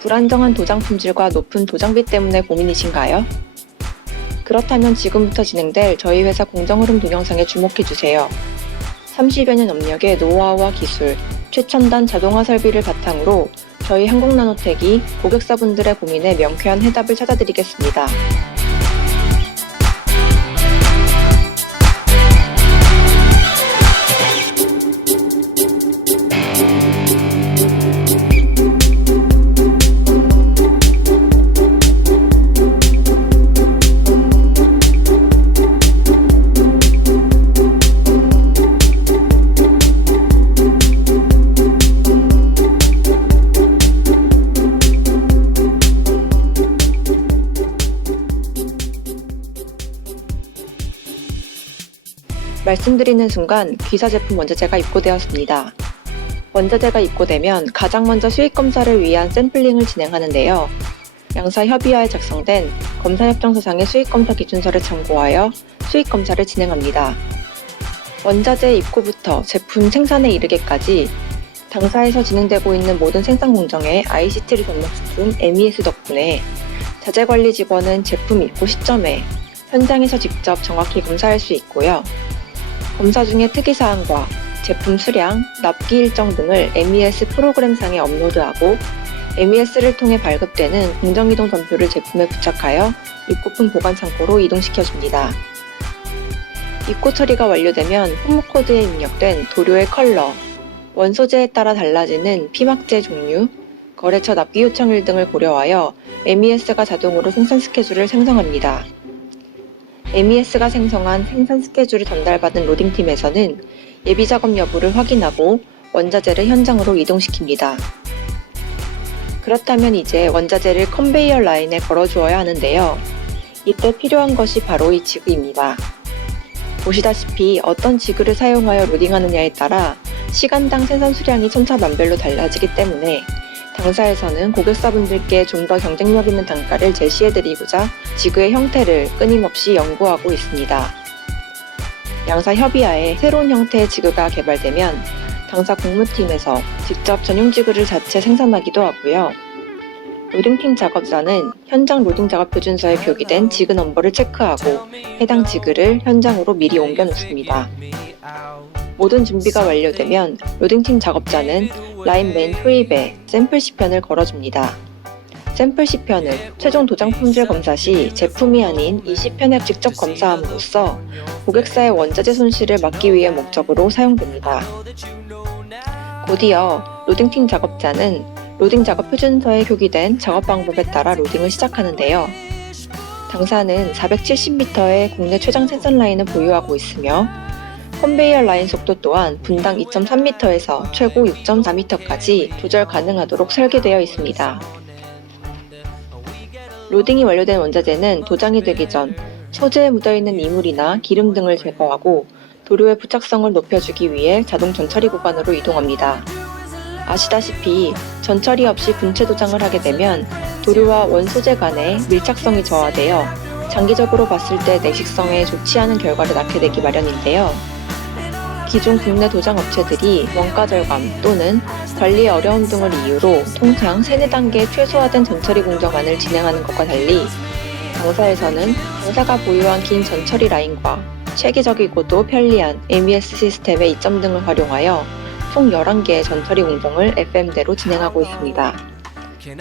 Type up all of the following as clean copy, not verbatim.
불안정한 도장 품질과 높은 도장비 때문에 고민이신가요? 그렇다면 지금부터 진행될 저희 회사 공정흐름 동영상에 주목해주세요. 30여 년 업력의 노하우와 기술, 최첨단 자동화 설비를 바탕으로 저희 한국나노텍이 고객사분들의 고민에 명쾌한 해답을 찾아드리겠습니다. 말씀드리는 순간 귀사 제품 원자재가 입고되었습니다. 원자재가 입고되면 가장 먼저 수익 검사를 위한 샘플링을 진행하는데요. 양사 협의하에 작성된 검사협정서상의 수익 검사 기준서를 참고하여 수익 검사를 진행합니다. 원자재 입고부터 제품 생산에 이르기까지 당사에서 진행되고 있는 모든 생산 공정에 ICT를 접목시킨 MES 덕분에 자재관리 직원은 제품 입고 시점에 현장에서 직접 정확히 검사할 수 있고요. 검사 중의 특이사항과 제품 수량, 납기 일정 등을 MES 프로그램상에 업로드하고 MES를 통해 발급되는 공정이동 전표를 제품에 부착하여 입고품 보관 창고로 이동시켜줍니다. 입고 처리가 완료되면 품목코드에 입력된 도료의 컬러, 원소재에 따라 달라지는 피막재 종류, 거래처 납기 요청일 등을 고려하여 MES가 자동으로 생산 스케줄을 생성합니다. MES가 생성한 생산 스케줄을 전달받은 로딩팀에서는 예비 작업 여부를 확인하고 원자재를 현장으로 이동시킵니다. 그렇다면 이제 원자재를 컨베이어 라인에 걸어주어야 하는데요. 이때 필요한 것이 바로 이 지그입니다. 보시다시피 어떤 지그를 사용하여 로딩하느냐에 따라 시간당 생산 수량이 천차만별로 달라지기 때문에 당사에서는 고객사분들께 좀 더 경쟁력 있는 단가를 제시해드리고자 지그의 형태를 끊임없이 연구하고 있습니다. 양사 협의하에 새로운 형태의 지그가 개발되면 당사 공무팀에서 직접 전용 지그를 자체 생산하기도 하고요. 로딩팀 작업자는 현장 로딩 작업 표준서에 표기된 지그 넘버를 체크하고 해당 지그를 현장으로 미리 옮겨 놓습니다. 모든 준비가 완료되면 로딩팀 작업자는 라인 맨 투입에 샘플 시편을 걸어줍니다. 샘플 시편은 최종 도장 품질 검사 시 제품이 아닌 이 시편을 직접 검사함으로써 고객사의 원자재 손실을 막기 위한 목적으로 사용됩니다. 곧이어 로딩팀 작업자는 로딩 작업 표준서에 표기된 작업 방법에 따라 로딩을 시작하는데요. 당사는 470m의 국내 최장 생산 라인을 보유하고 있으며 컨베이어 라인 속도 또한 분당 2.3m에서 최고 6.4m까지 조절 가능하도록 설계되어 있습니다. 로딩이 완료된 원자재는 도장이 되기 전 소재에 묻어있는 이물이나 기름 등을 제거하고 도료의 부착성을 높여주기 위해 자동 전처리 구간으로 이동합니다. 아시다시피 전처리 없이 분체 도장을 하게 되면 도료와 원소재 간의 밀착성이 저하되어 장기적으로 봤을 때 내식성에 좋지 않은 결과를 낳게 되기 마련인데요. 기존 국내 도장 업체들이 원가 절감 또는 관리 어려움 등을 이유로 통상 3-4단계 최소화된 전처리 공정안을 진행하는 것과 달리 당사에서는 당사가 보유한 긴 전처리 라인과 체계적이고도 편리한 MES 시스템의 이점 등을 활용하여 총 11개의 전처리 공정을 FM대로 진행하고 있습니다.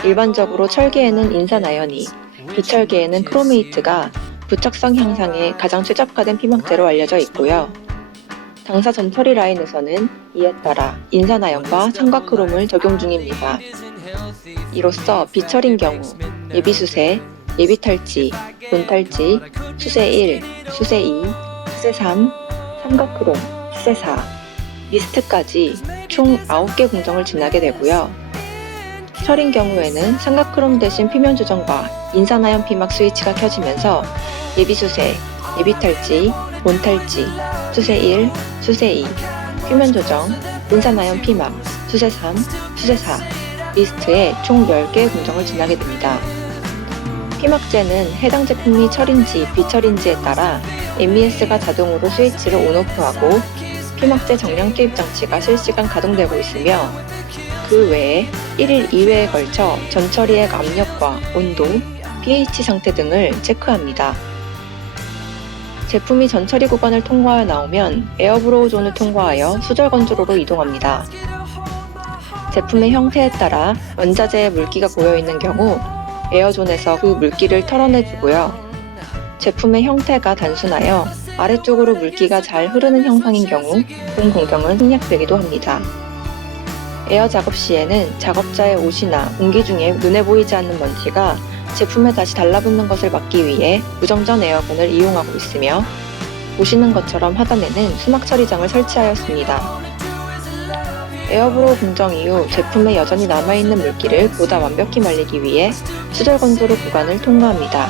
일반적으로 철계에는 인산아연이, 비철계에는 크로메이트가 부착성 향상에 가장 최적화된 피막재로 알려져 있고요. 당사 전처리 라인에서는 이에 따라 인산아연과 삼각크롬을 적용 중입니다. 이로써 비철인 경우 예비수세, 예비탈지, 본탈지, 수세 1, 수세 2, 수세 3, 삼각크롬, 수세 4, 미스트까지 총 9개 공정을 지나게 되고요. 철인 경우에는 삼각크롬 대신 피면 조정과 인산아연 피막 스위치가 켜지면서 예비수세, 예비탈지, 본탈지, 수세 1, 수세 2, 표면 조정, 인산아연 피막, 수세 3, 수세 4, 리스트에 총 10개의 공정을 지나게 됩니다. 피막재는 해당 제품이 철인지 비철인지에 따라 MES가 자동으로 스위치를 온오프하고 피막재 정량 투입 장치가 실시간 가동되고 있으며 그 외에 1일 2회에 걸쳐 전처리액 압력과 온도, pH 상태 등을 체크합니다. 제품이 전처리 구간을 통과하여 나오면 에어브로우 존을 통과하여 수절 건조로로 이동합니다. 제품의 형태에 따라 원자재에 물기가 고여있는 경우 에어존에서 그 물기를 털어내주고요. 제품의 형태가 단순하여 아래쪽으로 물기가 잘 흐르는 형상인 경우 본 공정은 생략되기도 합니다. 에어 작업 시에는 작업자의 옷이나 공기 중에 눈에 보이지 않는 먼지가 제품에 다시 달라붙는 것을 막기 위해 무정전 에어건을 이용하고 있으며 보시는 것처럼 하단에는 수막 처리장을 설치하였습니다. 에어브로우 공정 이후 제품에 여전히 남아있는 물기를 보다 완벽히 말리기 위해 수절 건조로 구간을 통과합니다.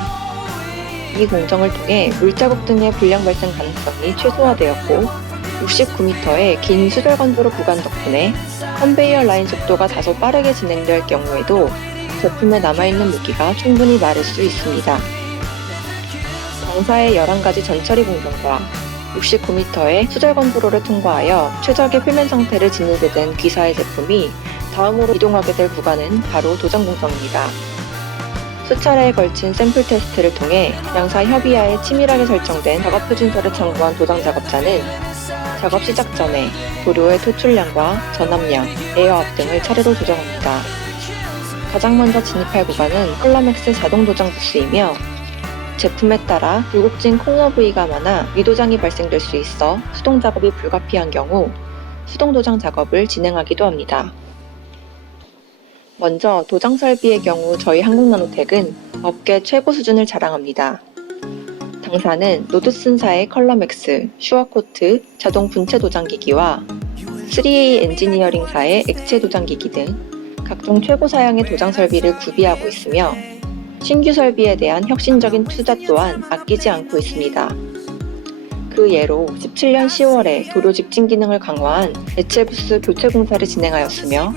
이 공정을 통해 물자국 등의 불량 발생 가능성이 최소화되었고 69m의 긴 수절 건조로 구간 덕분에 컨베이어 라인 속도가 다소 빠르게 진행될 경우에도 제품에 남아있는 물기가 충분히 마를 수 있습니다. 당사의 11가지 전처리 공정과 69m의 수절 건조로를 통과하여 최적의 표면 상태를 지니게 된 B사의 제품이 다음으로 이동하게 될 구간은 바로 도장 공정입니다. 수차례에 걸친 샘플 테스트를 통해 양사 협의하에 치밀하게 설정된 작업 표준서를 참고한 도장 작업자는 작업 시작 전에 도료의 토출량과 전압량, 에어압 등을 차례로 조정합니다. 가장 먼저 진입할 구간은 컬럼X 자동 도장 부스이며 제품에 따라 굴곡진 코너 부위가 많아 위도장이 발생될 수 있어 수동 작업이 불가피한 경우 수동 도장 작업을 진행하기도 합니다. 먼저 도장 설비의 경우 저희 한국나노텍은 업계 최고 수준을 자랑합니다. 당사는 노드슨사의 컬럼X, 슈어코트 자동 분체 도장기기와 3A 엔지니어링사의 액체 도장기기 등 각종 최고 사양의 도장 설비를 구비하고 있으며 신규 설비에 대한 혁신적인 투자 또한 아끼지 않고 있습니다. 그 예로 17년 10월에 도료 집진 기능을 강화한 액체 부스 교체 공사를 진행하였으며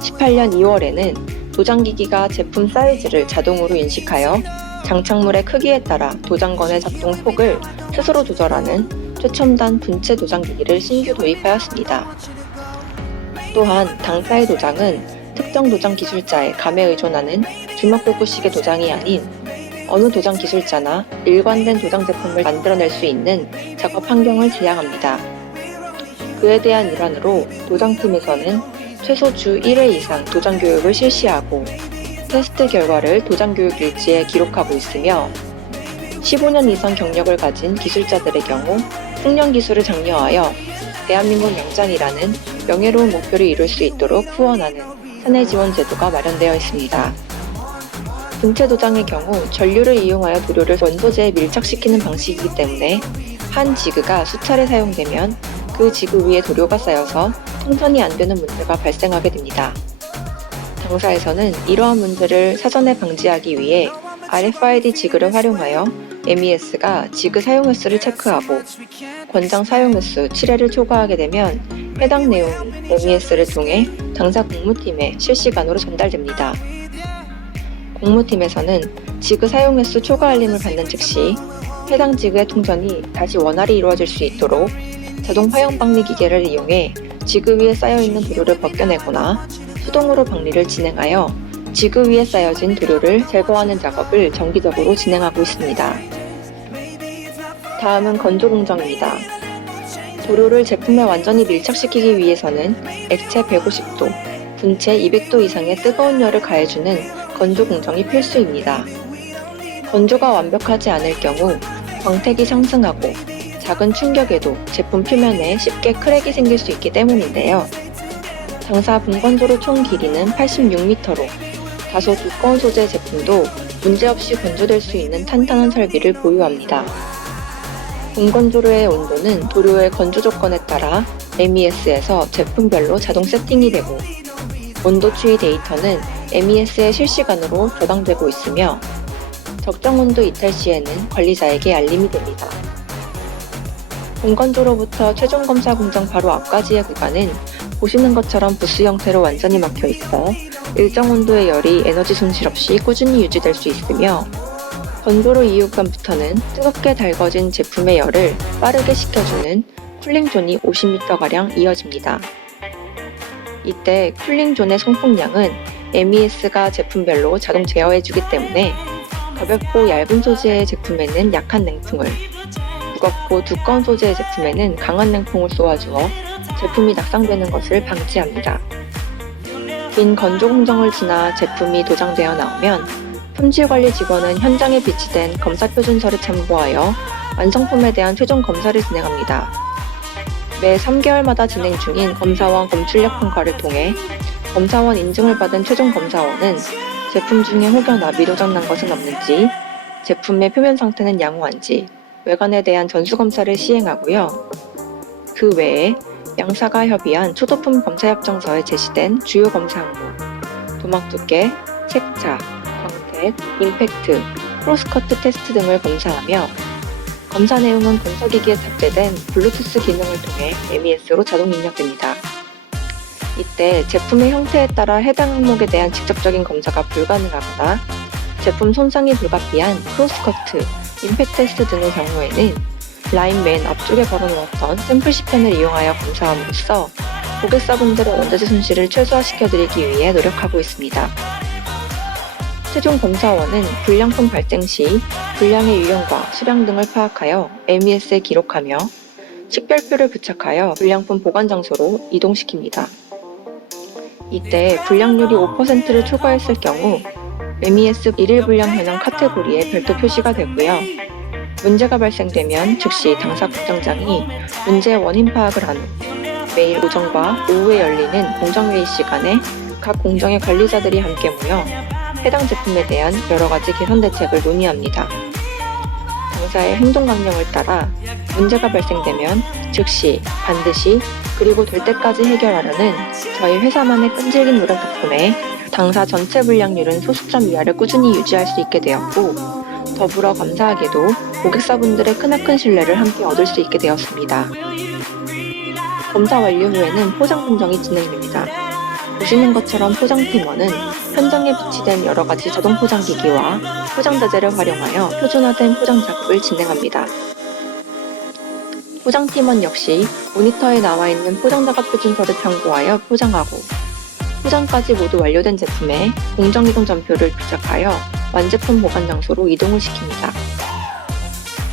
18년 2월에는 도장기기가 제품 사이즈를 자동으로 인식하여 장착물의 크기에 따라 도장건의 작동 속을 스스로 조절하는 최첨단 분체 도장기기를 신규 도입하였습니다. 또한 당사의 도장은 특정 도장 기술자의 감에 의존하는 주먹구구식의 도장이 아닌 어느 도장 기술자나 일관된 도장 제품을 만들어낼 수 있는 작업 환경을 지향합니다. 그에 대한 일환으로 도장팀에서는 최소 주 1회 이상 도장 교육을 실시하고 테스트 결과를 도장 교육 일지에 기록하고 있으며 15년 이상 경력을 가진 기술자들의 경우 숙련 기술을 장려하여 대한민국 양장이라는 명예로운 목표를 이룰 수 있도록 후원하는 사내 지원 제도가 마련되어 있습니다. 분체 도장의 경우 전류를 이용하여 도료를 원소재에 밀착시키는 방식이기 때문에 한 지그가 수차례 사용되면 그 지그 위에 도료가 쌓여서 통선이 안 되는 문제가 발생하게 됩니다. 당사에서는 이러한 문제를 사전에 방지하기 위해 RFID 지그를 활용하여 MES가 지그 사용 횟수를 체크하고 권장 사용 횟수 7회를 초과하게 되면 해당 내용이 MES를 통해 당사 공무팀에 실시간으로 전달됩니다. 공무팀에서는 지그 사용 횟수 초과 알림을 받는 즉시 해당 지그의 통전이 다시 원활히 이루어질 수 있도록 자동 화형 박리 기계를 이용해 지그 위에 쌓여있는 도료를 벗겨내거나 수동으로 박리를 진행하여 지그 위에 쌓여진 도료를 제거하는 작업을 정기적으로 진행하고 있습니다. 다음은 건조 공정입니다. 도료를 제품에 완전히 밀착시키기 위해서는 액체 150도, 분체 200도 이상의 뜨거운 열을 가해주는 건조 공정이 필수입니다. 건조가 완벽하지 않을 경우 광택이 상승하고 작은 충격에도 제품 표면에 쉽게 크랙이 생길 수 있기 때문인데요. 당사 분건조로 총 길이는 86m로 다소 두꺼운 소재 제품도 문제없이 건조될 수 있는 탄탄한 설비를 보유합니다. 분건조로의 온도는 도료의 건조 조건에 따라 MES에서 제품별로 자동 세팅이 되고 온도 추이 데이터는 MES에 실시간으로 저장되고 있으며 적정 온도 이탈 시에는 관리자에게 알림이 됩니다. 분건조로부터 최종 검사 공정 바로 앞까지의 구간은 보시는 것처럼 부스 형태로 완전히 막혀 있어 일정 온도의 열이 에너지 손실 없이 꾸준히 유지될 수 있으며 건조로 이후 구간부터는 뜨겁게 달궈진 제품의 열을 빠르게 식혀주는 쿨링존이 50m가량 이어집니다. 이때 쿨링존의 송풍량은 MES가 제품별로 자동 제어해주기 때문에 가볍고 얇은 소재의 제품에는 약한 냉풍을, 무겁고 두꺼운 소재의 제품에는 강한 냉풍을 쏘아주어 제품이 낙상되는 것을 방지합니다. 긴 건조 공정을 지나 제품이 도장되어 나오면 품질관리 직원은 현장에 비치된 검사 표준서를 참고하여 완성품에 대한 최종 검사를 진행합니다. 매 3개월마다 진행 중인 검사원 검출력 평가를 통해 검사원 인증을 받은 최종 검사원은 제품 중에 혹여나 미도장 난 것은 없는지, 제품의 표면 상태는 양호한지, 외관에 대한 전수검사를 시행하고요. 그 외에 양사가 협의한 초도품 검사협정서에 제시된 주요 검사 항목, 도막 두께, 색차, 광택, 임팩트, 크로스커트 테스트 등을 검사하며 검사 내용은 검사기기에 탑재된 블루투스 기능을 통해 MES로 자동 입력됩니다. 이때 제품의 형태에 따라 해당 항목에 대한 직접적인 검사가 불가능하거나 제품 손상이 불가피한 크로스커트, 임팩트 테스트 등의 경우에는 라인 맨 앞쪽에 걸어놓았던 샘플 시펜을 이용하여 검사함으로써 고객사분들의 원자재 손실을 최소화시켜드리기 위해 노력하고 있습니다. 최종 검사원은 불량품 발생 시 불량의 유형과 수량 등을 파악하여 MES에 기록하며 식별표를 부착하여 불량품 보관 장소로 이동시킵니다. 이때 불량률이 5%를 초과했을 경우 MES 일일 불량 현황 카테고리에 별도 표시가 되고요. 문제가 발생되면 즉시 당사 공장장이 문제의 원인 파악을 한 후 매일 오전과 오후에 열리는 공정회의 시간에 각 공정의 관리자들이 함께 모여 해당 제품에 대한 여러 가지 개선 대책을 논의합니다. 당사의 행동 강령을 따라 문제가 발생되면 즉시, 반드시, 그리고 될 때까지 해결하려는 저희 회사만의 끈질긴 노력 덕분에 당사 전체 불량률은 소수점 이하를 꾸준히 유지할 수 있게 되었고, 더불어 감사하게도 고객사분들의 크나큰 신뢰를 함께 얻을 수 있게 되었습니다. 검사 완료 후에는 포장 공정이 진행됩니다. 보시는 것처럼 포장팀원은 현장에 비치된 여러 가지 자동 포장기기와 포장자재를 활용하여 표준화된 포장 작업을 진행합니다. 포장팀원 역시 모니터에 나와 있는 포장작업 표준서를 참고하여 포장하고, 포장까지 모두 완료된 제품에 공정이동 전표를 부착하여 완제품 보관 장소로 이동을 시킵니다.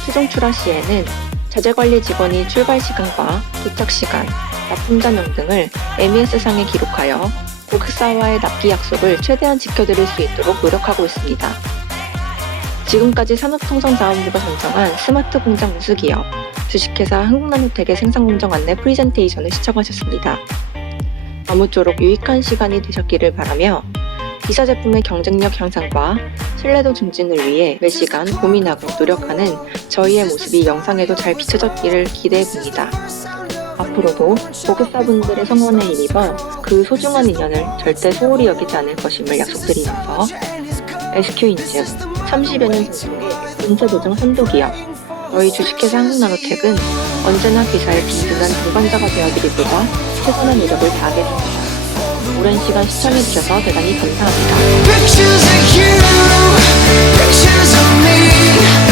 최종 출하 시에는 자재관리 직원이 출발 시간과 도착 시간, 납품자명 등을 MES상에 기록하여 고객사와의 납기 약속을 최대한 지켜드릴 수 있도록 노력하고 있습니다. 지금까지 산업통상자원부가 선정한 스마트 공장 우수기업, 주식회사 한국나노텍의 생산공정 안내 프리젠테이션을 시청하셨습니다. 아무쪼록 유익한 시간이 되셨기를 바라며 기사 제품의 경쟁력 향상과 신뢰도 증진을 위해 매시간 고민하고 노력하는 저희의 모습이 영상에도 잘 비춰졌기를 기대해봅니다. 앞으로도 고객사분들의 성원에 힘입어 그 소중한 인연을 절대 소홀히 여기지 않을 것임을 약속드리면서 SQ인증 30여 년 전통의 문체 보증 선도기업 저희 주식회사 한국나노텍은 언제나 기사의 든든한 동반자가 되어드리고자 최선의 노력을 다하겠습니다. 오랜 시간 시청해주셔서 대단히 감사합니다.